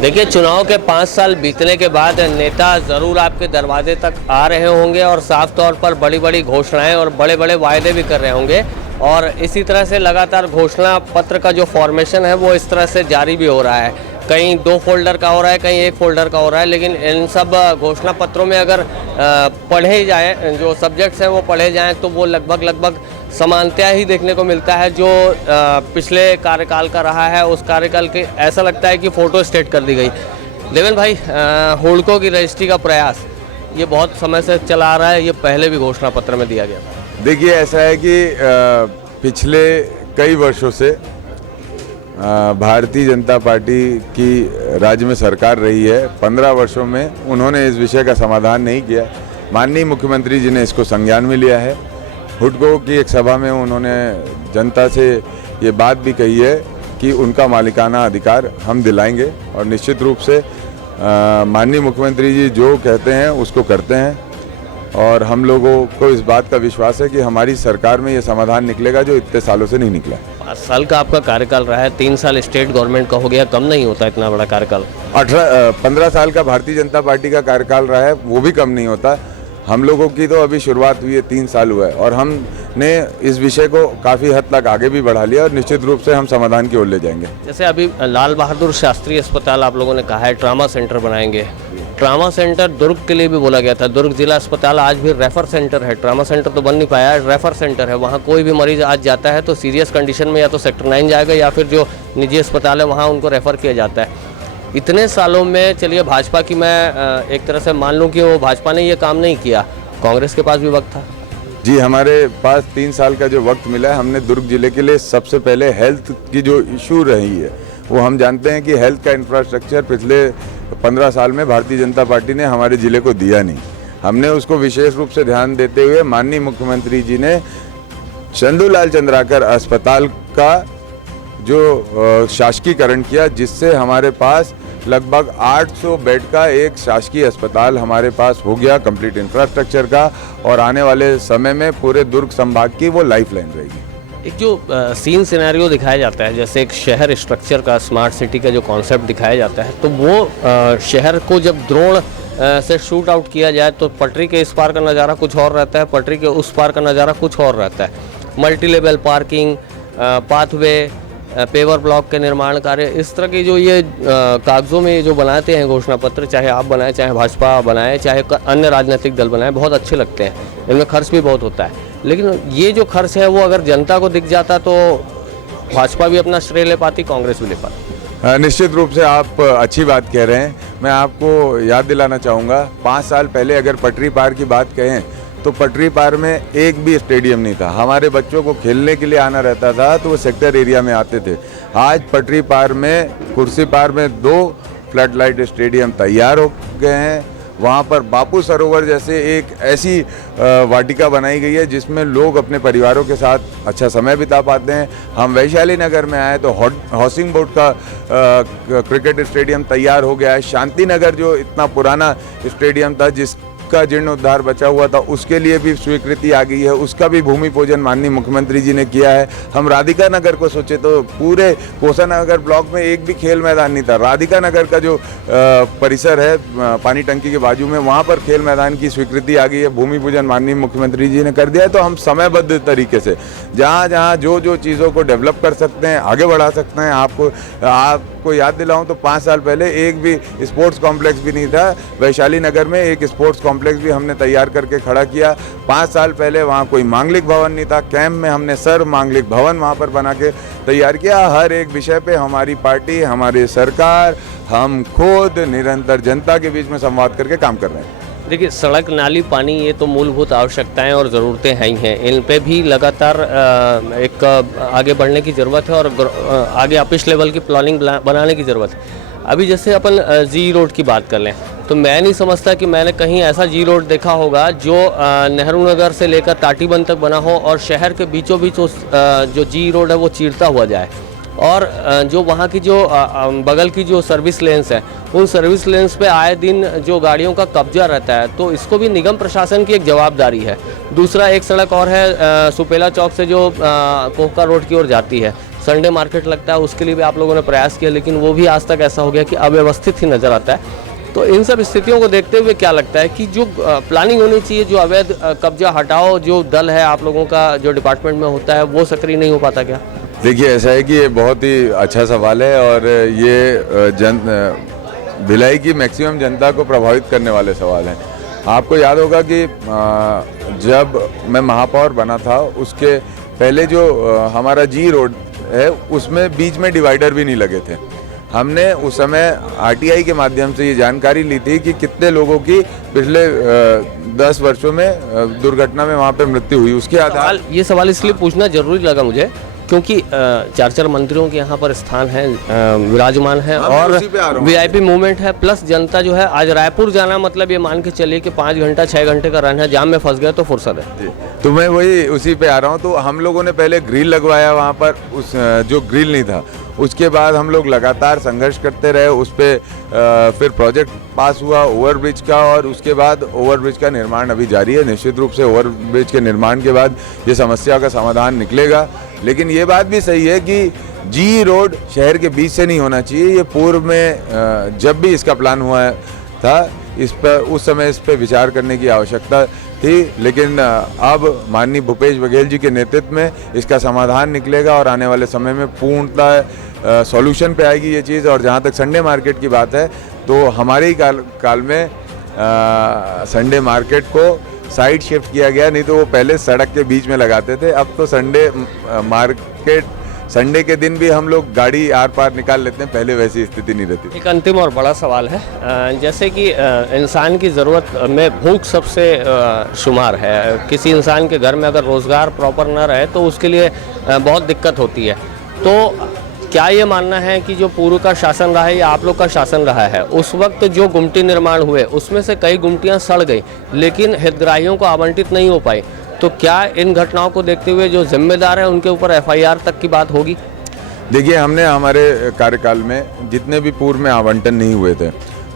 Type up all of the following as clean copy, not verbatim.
देखिए, चुनाव के 5 साल बीतने के बाद नेता ज़रूर आपके दरवाजे तक आ रहे होंगे और साफ तौर पर बड़ी बड़ी घोषणाएं और बड़े बड़े वायदे भी कर रहे होंगे। और इसी तरह से लगातार घोषणा पत्र का जो फॉर्मेशन है वो इस तरह से जारी भी हो रहा है। कहीं 2 फोल्डर का हो रहा है, कहीं 1 फोल्डर का हो रहा है। लेकिन इन सब घोषणा पत्रों में अगर पढ़े जाएँ, जो सब्जेक्ट्स हैं वो पढ़े जाएँ, तो वो लगभग समानता ही देखने को मिलता है जो पिछले कार्यकाल का रहा है। उस कार्यकाल के ऐसा लगता है कि फ़ोटो स्टेट कर दी गई। देवेंद्र भाई, हुड़कों की रजिस्ट्री का प्रयास ये बहुत समय से चला आ रहा है, ये पहले भी घोषणा पत्र में दिया गया था। देखिए, ऐसा है कि पिछले कई वर्षों से भारतीय जनता पार्टी की राज्य में सरकार रही है। 15 वर्षों में उन्होंने इस विषय का समाधान नहीं किया। माननीय मुख्यमंत्री जी ने इसको संज्ञान में लिया है। हुडको की एक सभा में उन्होंने जनता से ये बात भी कही है कि उनका मालिकाना अधिकार हम दिलाएंगे और निश्चित रूप से माननीय मुख्यमंत्री जी जो कहते हैं उसको करते हैं। और हम लोगों को इस बात का विश्वास है कि हमारी सरकार में ये समाधान निकलेगा जो इतने सालों से नहीं निकला। 5 साल का आपका कार्यकाल रहा है, 3 साल स्टेट गवर्नमेंट का हो गया, कम नहीं होता इतना बड़ा कार्यकाल? 15 साल का भारतीय जनता पार्टी का कार्यकाल रहा है, वो भी कम नहीं होता। हम लोगों की तो अभी शुरुआत हुई है, 3 साल हुआ है और हमने इस विषय को काफ़ी हद तक आगे भी बढ़ा लिया और निश्चित रूप से हम समाधान की ओर ले जाएंगे। जैसे अभी लाल बहादुर शास्त्री अस्पताल आप लोगों ने कहा है ट्रामा सेंटर बनाएंगे। ट्रामा सेंटर दुर्ग के लिए भी बोला गया था। दुर्ग जिला अस्पताल आज भी रेफर सेंटर है, ट्रामा सेंटर तो बन नहीं पाया है, रेफर सेंटर है। वहाँ कोई भी मरीज आज जाता है तो सीरियस कंडीशन में या तो सेक्टर 9 जाएगा या फिर जो निजी अस्पताल है वहाँ उनको रेफ़र किया जाता है। इतने सालों में चलिए भाजपा की मैं एक तरह से मान लूँ कि वो भाजपा ने ये काम नहीं किया, कांग्रेस के पास भी वक्त था। जी, हमारे पास 3 साल का जो वक्त मिला है, हमने दुर्ग जिले के लिए सबसे पहले हेल्थ की जो इशू रही है वो हम जानते हैं कि हेल्थ का इंफ्रास्ट्रक्चर पिछले 15 साल में भारतीय जनता पार्टी ने हमारे ज़िले को दिया नहीं। हमने उसको विशेष रूप से ध्यान देते हुए माननीय मुख्यमंत्री जी ने चंदूलाल चंद्राकर अस्पताल का जो शासकीकरण किया, जिससे हमारे पास लगभग 800 बेड का एक शासकीय अस्पताल हमारे पास हो गया, कंप्लीट इंफ्रास्ट्रक्चर का। और आने वाले समय में पूरे दुर्ग संभाग की वो लाइफलाइन रहेगी। एक जो सीन सिनेरियो दिखाया जाता है, जैसे एक शहर स्ट्रक्चर का, स्मार्ट सिटी का जो कॉन्सेप्ट दिखाया जाता है, तो वो शहर को जब द्रोण से शूट आउट किया जाए तो पटरी के इस पार का नज़ारा कुछ और रहता है, पटरी के उस पार का नज़ारा कुछ और रहता है। Multi level parking, pathway, paver block के निर्माण कार्य, इस तरह की जो ये कागज़ों में जो बनाते हैं घोषणा पत्र, चाहे आप बनाएं, चाहे भाजपा बनाए, चाहे अन्य राजनीतिक दल बनाए, बहुत अच्छे लगते हैं। इनमें खर्च भी बहुत होता है। लेकिन ये जो खर्च है वो अगर जनता को दिख जाता तो भाजपा भी अपना श्रेय ले पाती, कांग्रेस भी ले पाती। निश्चित रूप से आप अच्छी बात कह रहे हैं। मैं आपको याद दिलाना चाहूँगा, 5 साल पहले अगर पटरी पार की बात कहें तो पटरी पार में एक भी स्टेडियम नहीं था। हमारे बच्चों को खेलने के लिए आना रहता था तो वो सेक्टर एरिया में आते थे। आज पटरी पार में, कुर्सी पार में 2 फ्लड लाइट स्टेडियम तैयार हो गए हैं। वहाँ पर बापू सरोवर जैसे एक ऐसी वाटिका बनाई गई है जिसमें लोग अपने परिवारों के साथ अच्छा समय बिता पाते हैं। हम वैशाली नगर में आए तो हाउसिंग बोर्ड का क्रिकेट स्टेडियम तैयार हो गया है। शांति नगर जो इतना पुराना स्टेडियम था जिसका जीर्णोद्धार बचा हुआ था, उसके लिए भी स्वीकृति आ गई है, उसका भी भूमि पूजन माननीय मुख्यमंत्री जी ने किया है। हम राधिका नगर को सोचे तो पूरे कोसानगर ब्लॉक में एक भी खेल मैदान नहीं था। राधिका नगर का जो परिसर है पानी टंकी के बाजू में, वहाँ पर खेल मैदान की स्वीकृति आ गई है, भूमि पूजन माननीय मुख्यमंत्री जी ने कर दिया है। तो हम समयबद्ध तरीके से जहाँ जहाँ जो चीज़ों को डेवलप कर सकते हैं, आगे बढ़ा सकते हैं। आपको याद दिलाऊं तो 5 साल पहले एक भी स्पोर्ट्स कॉम्प्लेक्स भी नहीं था। वैशाली नगर में एक स्पोर्ट्स कॉम्प्लेक्स भी हमने तैयार करके खड़ा किया। 5 साल पहले वहाँ कोई मांगलिक भवन नहीं था। कैंप में हमने सर्व मांगलिक भवन वहाँ पर बना के तैयार किया। हर एक विषय पे हमारी पार्टी, हमारी सरकार, हम खुद निरंतर जनता के बीच में संवाद करके काम कर रहे हैं। देखिए, सड़क, नाली, पानी, ये तो मूलभूत आवश्यकताएं और ज़रूरतें हैं ही हैं। इन पे भी लगातार एक आगे बढ़ने की ज़रूरत है और आगे अपिश लेवल की प्लानिंग बनाने की ज़रूरत है। अभी जैसे अपन जी रोड की बात कर लें तो मैं नहीं समझता कि मैंने कहीं ऐसा जी रोड देखा होगा जो नेहरू नगर से लेकर टाटीबंद तक बना हो और शहर के बीचों बीच उस जो जी रोड है वो चीरता हुआ जाए। और जो वहाँ की जो बगल की जो सर्विस लेन्स हैं, उन सर्विस लेन्स पे आए दिन जो गाड़ियों का कब्जा रहता है, तो इसको भी निगम प्रशासन की एक जवाबदारी है। दूसरा एक सड़क और है सुपेला चौक से जो कोहका रोड की ओर जाती है, संडे मार्केट लगता है, उसके लिए भी आप लोगों ने प्रयास किया, लेकिन वो भी आज तक ऐसा हो गया कि अव्यवस्थित ही नज़र आता है। तो इन सब स्थितियों को देखते हुए क्या लगता है कि जो प्लानिंग होनी चाहिए, जो अवैध कब्जा हटाओ जो दल है आप लोगों का जो डिपार्टमेंट में होता है, वो सक्रिय नहीं हो पाता क्या? देखिए, ऐसा है कि ये बहुत ही अच्छा सवाल है और ये भिलाई की मैक्सिमम जनता को प्रभावित करने वाले सवाल हैं। आपको याद होगा कि जब मैं महापौर बना था उसके पहले जो हमारा जी रोड है उसमें बीच में डिवाइडर भी नहीं लगे थे। हमने उस समय आरटीआई के माध्यम से ये जानकारी ली थी कि कितने लोगों की पिछले 10 वर्षों में दुर्घटना में वहाँ पे मृत्यु हुई। उसके आधार ये सवाल इसलिए पूछना जरूरी लगा मुझे क्योंकि 4 मंत्रियों के यहाँ पर स्थान है, विराजमान है और वीआईपी मूवमेंट है, प्लस जनता जो है आज रायपुर जाना मतलब ये मान के चलिए कि 5 घंटा 6 घंटे का रन है, जाम में फंस गया तो फुर्सत है। तो मैं वही उसी पे आ रहा हूँ। तो हम लोगों ने पहले ग्रिल लगवाया वहाँ पर, उस जो ग्रिल नहीं था, उसके बाद हम लोग लगातार संघर्ष करते रहे उस पर। फिर प्रोजेक्ट पास हुआ ओवरब्रिज का और उसके बाद ओवरब्रिज का निर्माण अभी जारी है। निश्चित रूप से ओवरब्रिज के निर्माण के बाद ये समस्या का समाधान निकलेगा। लेकिन ये बात भी सही है कि जी रोड शहर के बीच से नहीं होना चाहिए। ये पूर्व में जब भी इसका प्लान हुआ था इस पर उस समय इस पर विचार करने की आवश्यकता थी, लेकिन अब माननीय भूपेश बघेल जी के नेतृत्व में इसका समाधान निकलेगा और आने वाले समय में पूर्णतः सॉल्यूशन पे आएगी ये चीज़। और जहाँ तक संडे मार्केट की बात है तो हमारे ही काल में संडे मार्केट को साइड शिफ्ट किया गया, नहीं तो वो पहले सड़क के बीच में लगाते थे। अब तो संडे मार्केट संडे के दिन भी हम लोग गाड़ी आर पार निकाल लेते हैं, पहले वैसी स्थिति नहीं रहती। एक अंतिम और बड़ा सवाल है, जैसे कि इंसान की ज़रूरत में भूख सबसे शुमार है। किसी इंसान के घर में अगर रोज़गार प्रॉपर ना रहे तो उसके लिए बहुत दिक्कत होती है। तो क्या ये मानना है कि जो पूर्व का शासन रहा है या आप लोग का शासन रहा है, उस वक्त जो गुमटी निर्माण हुए उसमें से कई गुमटियाँ सड़ गई लेकिन हितग्राहियों को आवंटित नहीं हो पाई, तो क्या इन घटनाओं को देखते हुए जो जिम्मेदार है उनके ऊपर एफआईआर तक की बात होगी? देखिए, हमने हमारे कार्यकाल में जितने भी पूर्व में आवंटन नहीं हुए थे,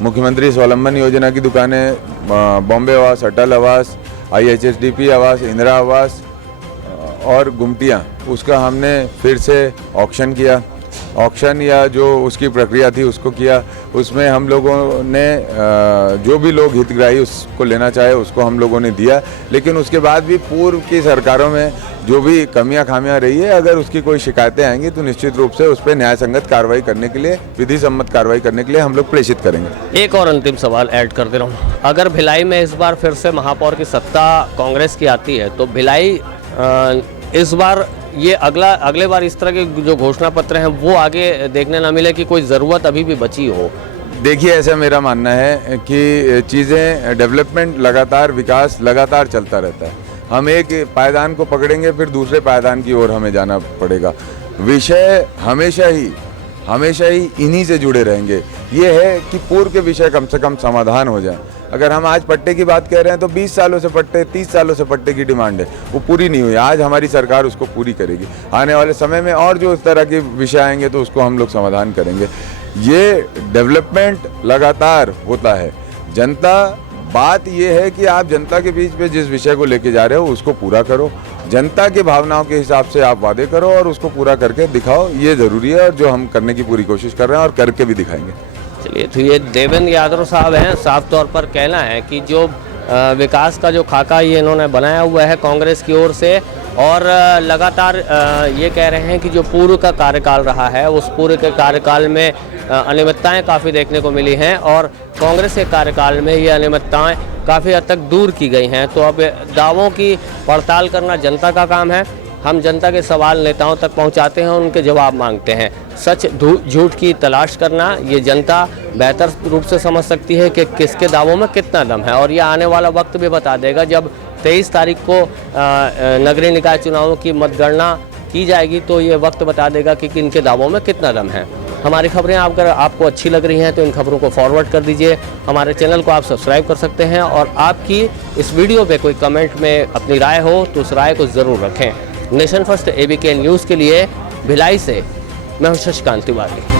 मुख्यमंत्री स्वावलंबन योजना की दुकानें, बॉम्बे आवास, अटल आवास, IHSDP आवास, इंदिरा आवास और गुमटियाँ, उसका हमने फिर से ऑक्शन किया। ऑक्शन या जो उसकी प्रक्रिया थी उसको किया। उसमें हम लोगों ने जो भी लोग हितग्राही उसको लेना चाहे उसको हम लोगों ने दिया। लेकिन उसके बाद भी पूर्व की सरकारों में जो भी कमियां खामियां रही है, अगर उसकी कोई शिकायतें आएंगी तो निश्चित रूप से उस पर न्याय संगत कार्रवाई करने के लिए, विधि सम्मत कार्रवाई करने के लिए हम लोग प्रेषित करेंगे। एक और अंतिम सवाल ऐड कर दे रहा हूँ, अगर भिलाई में इस बार फिर से महापौर की सत्ता कांग्रेस की आती है तो भिलाई इस बार ये अगले बार इस तरह के जो घोषणा पत्र हैं वो आगे देखने ना मिले कि कोई ज़रूरत अभी भी बची हो? देखिए, ऐसा मेरा मानना है कि चीज़ें डेवलपमेंट लगातार, विकास लगातार चलता रहता है। हम एक पायदान को पकड़ेंगे फिर दूसरे पायदान की ओर हमें जाना पड़ेगा। विषय हमेशा ही इन्हीं से जुड़े रहेंगे। ये है कि पूर्व के विषय कम से कम समाधान हो जाए। अगर हम आज पट्टे की बात कह रहे हैं तो 20 सालों से पट्टे, 30 सालों से पट्टे की डिमांड है, वो पूरी नहीं हुई। आज हमारी सरकार उसको पूरी करेगी। आने वाले समय में और जो इस तरह के विषय आएंगे तो उसको हम लोग समाधान करेंगे। ये डेवलपमेंट लगातार होता है। जनता, बात ये है कि आप जनता के बीच में जिस विषय को लेके जा रहे हो उसको पूरा करो, जनता की भावनाओं के हिसाब से आप वादे करो और उसको पूरा करके दिखाओ। ये ज़रूरी है और जो हम करने की पूरी कोशिश कर रहे हैं और करके भी दिखाएंगे। चलिए, तो ये देवेंद्र यादव साहब हैं। साफ तौर पर कहना है कि जो विकास का जो खाका ये इन्होंने बनाया हुआ है कांग्रेस की ओर से, और लगातार ये कह रहे हैं कि जो पूर्व का कार्यकाल रहा है उस पूर्व के कार्यकाल में अनियमितताएं काफ़ी देखने को मिली हैं और कांग्रेस के कार्यकाल में ये अनियमितताएं काफ़ी हद तक दूर की गई हैं। तो अब दावों की पड़ताल करना जनता का काम है। हम जनता के सवाल नेताओं तक पहुंचाते हैं और उनके जवाब मांगते हैं। सच झूठ की तलाश करना ये जनता बेहतर रूप से समझ सकती है कि किसके दावों में कितना दम है, और ये आने वाला वक्त भी बता देगा। जब 23 तारीख को नगरीय निकाय चुनावों की मतगणना की जाएगी तो ये वक्त बता देगा कि किनके दावों में कितना दम है। हमारी खबरें अगर आपको अच्छी लग रही हैं तो इन खबरों को फॉरवर्ड कर दीजिए। हमारे चैनल को आप सब्सक्राइब कर सकते हैं, और आपकी इस वीडियो पे कोई कमेंट में अपनी राय हो तो उस राय को ज़रूर रखें। नेशन फर्स्ट ABK न्यूज़ के लिए भिलाई से मैं हूं शशिकांत तिवारी।